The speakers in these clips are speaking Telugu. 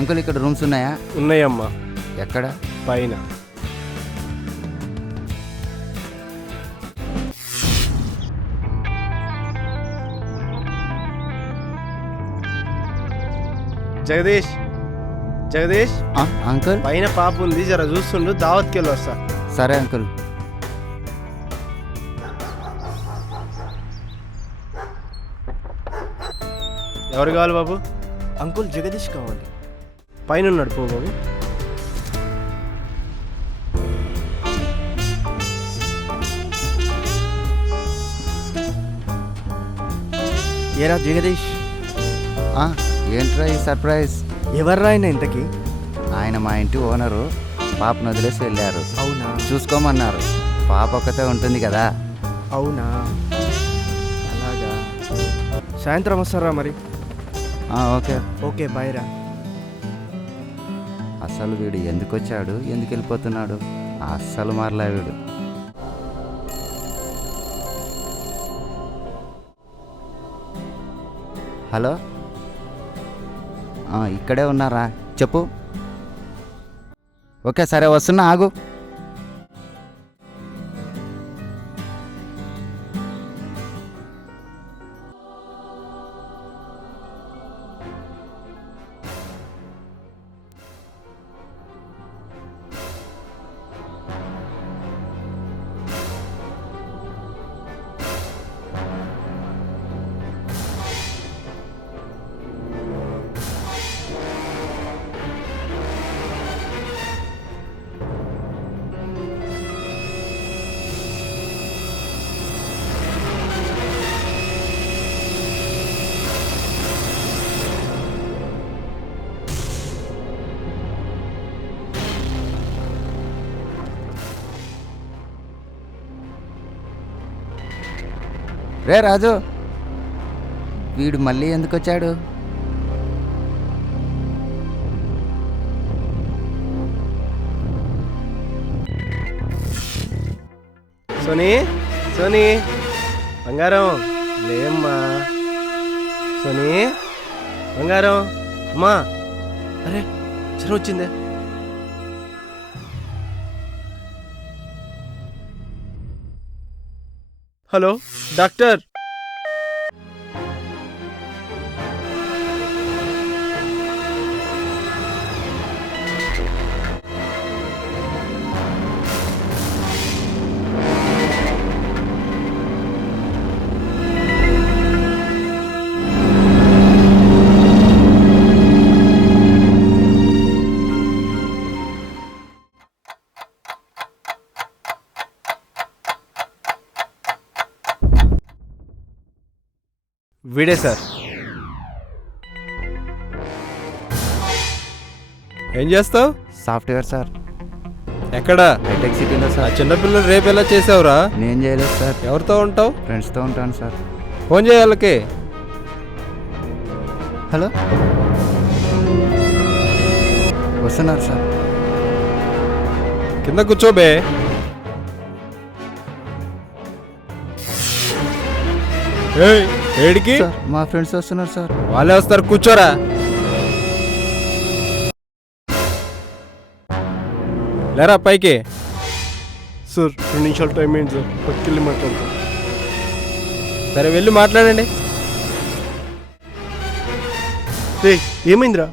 అంకుల్ ఇక్కడ రూమ్స్ ఉన్నాయా? ఉన్నాయమ్మా. ఎక్కడ? పైన. జగదీష్, జగదీష్ అంకుల్ పైన పాప ఉంది, జర చూస్తుండు, దావత్కి వెళ్ళి వస్తా. సరే అంకుల్. ఎవరు కావాలి బాబు? అంకుల్ జగదీష్ కావాలి. పైన ఉన్నాడు, పో బాబు. ఏరా జగదీష్, ఏంట్రా ఈ సర్ప్రైజ్? ఎవర్రా ఆయన ఇంతకీ? ఆయన మా ఇంటి ఓనరు. పాపను వదిలేసి వెళ్ళారు. అవునా? చూసుకోమన్నారు. పాప ఒక్కతే ఉంటుంది కదా. అవునా, అలాగా. సాయంత్రం వస్తారా మరి? ఓకే ఓకే, బాయ్ రా. అసలు వీడు ఎందుకు వచ్చాడు, ఎందుకు వెళ్ళిపోతున్నాడు? అస్సలు మారలే వీడు. హలో, ఇక్కడే ఉన్నారా? చెప్పు. ఓకే సరే వస్తున్నా, ఆగు. రే రాజు, వీడు మళ్ళీ ఎందుకు వచ్చాడు? సోనీ, సోనీ బంగారం లేమ్మా. సోనీ బంగారం, అమ్మా. అరే జ్వరం వచ్చిందే. Hello doctor. వీడే సార్. ఏం చేస్తావు? Software sir. ఎక్కడ? హైటెక్ సిటీలో ఆ సార్. చిన్నపిల్లలు రేపు ఎలా చేసావురా? నేను చేయలేదు సార్. ఎవరితో ఉంటావు? ఫ్రెండ్స్తో ఉంటాను సార్. ఫోన్ చేయాలకి. హలో, వస్తున్నారు సార్. కింద కూర్చోబే. ఏయ్, ఏడికి? సార్ మా ఫ్రెండ్స్ వస్తున్నారు సార్. వాళ్ళే వస్తారు, కూర్చోరా. లేరా పైకి. సార్ 2 నిమిషాలు టైం ఏంటి సార్? పట్టుకెళ్ళి మాట్లాడతాం. సరే వెళ్ళి మాట్లాడండి. ఏమైందిరా?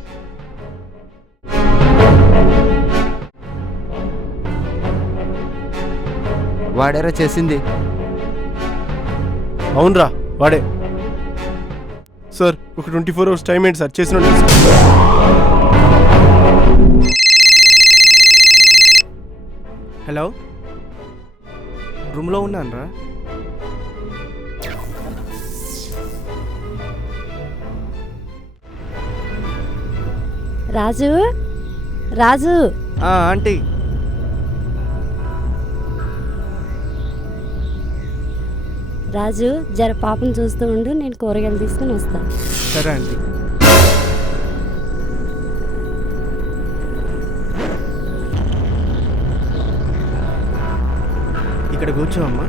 వాడేరా చేసింది. అవునరా వాడే. సార్ ఒక 24 అవర్స్ టైం ఏంటి సార్? చేసిన హలో, రూమ్లో ఉన్నాను రా. రాజు, రాజు. ఆంటీ. రాజు జర పాపను చూస్తూ ఉండు, నేను కూరగాయలు తీసుకుని వస్తాను. సరే ఆంటీ. ఇక్కడ కూర్చో అమ్మా.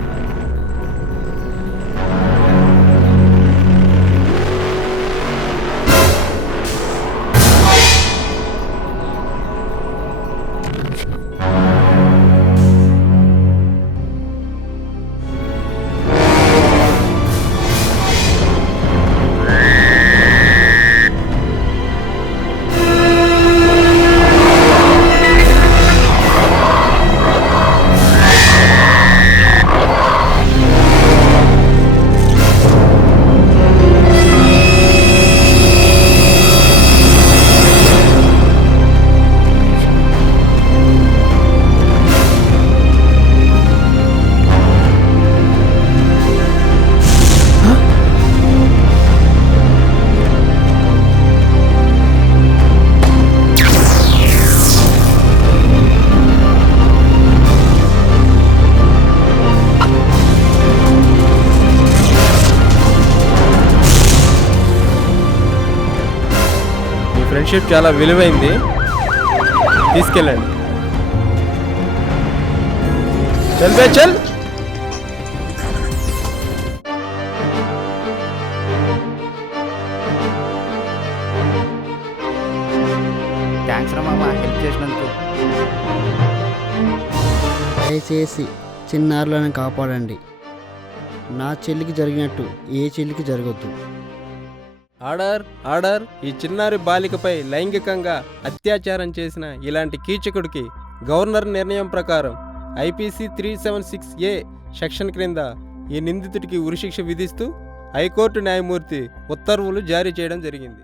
ఫ్రెండ్షిప్ చాలా విలువైంది, తీసుకెళ్ళండి. చల్ బే చల్. థ్యాంక్స్ రా మామ హెల్ప్ చేసినందుకు. దయచేసి చిన్నారులను కాపాడండి. నా చెల్లికి జరిగినట్టు ఏ చెల్లికి జరగద్దు. Order order. ఈ చిన్నారి బాలికపై లైంగికంగా అత్యాచారం చేసిన ఇలాంటి కీచకుడికి గవర్నర్ నిర్ణయం ప్రకారం IPC 376A సెక్షన్ క్రింద ఈ నిందితుడికి ఉరిశిక్ష విధిస్తూ హైకోర్టు న్యాయమూర్తి ఉత్తర్వులు జారీ చేయడం జరిగింది.